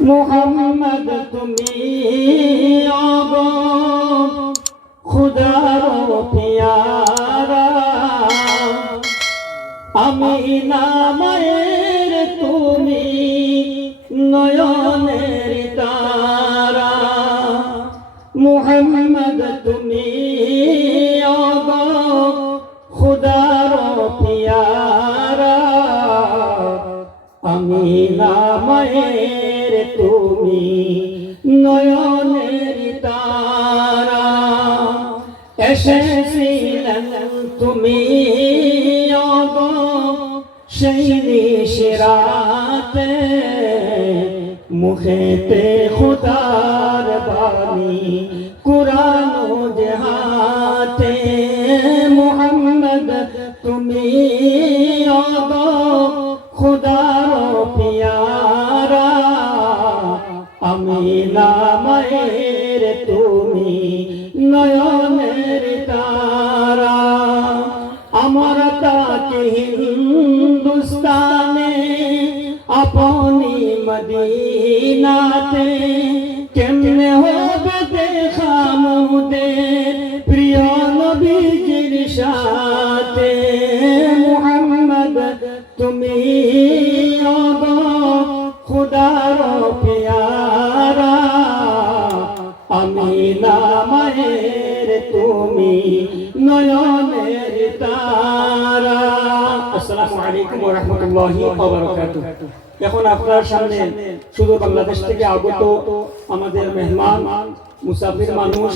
মোহাম্মদ তুমি অগ খুদার পিয়ারা। আমি নামের তুমি নয়নের তারা। মুহাম্মদ তুমি আমি নামের তুমি নয়নের তারা। এসেছিলেন তুমি সেই নিশরাতে মুখেতে খুদার বাণী কুরান জহাতে মোহাম্মদ তুমি অগ। আমি নামের তুমি নয়নের তারা। আমার তাকে হিন্দুস্তানে, আপনি মদিনাতে। কেমনে হবে দেখা মুদের প্রিয় নবীজির সাথে? মুহাম্মদ, তুমি আমি নামের তুমি নয়নের তারা। আসসালামু আলাইকুম ওয়া রাহমাতুল্লাহি ওয়া বারাকাতুহু এখন আপনার সামনে শুধু বাংলাদেশ থেকে আগত আমাদের মেহমান, মুসাফির মানুষ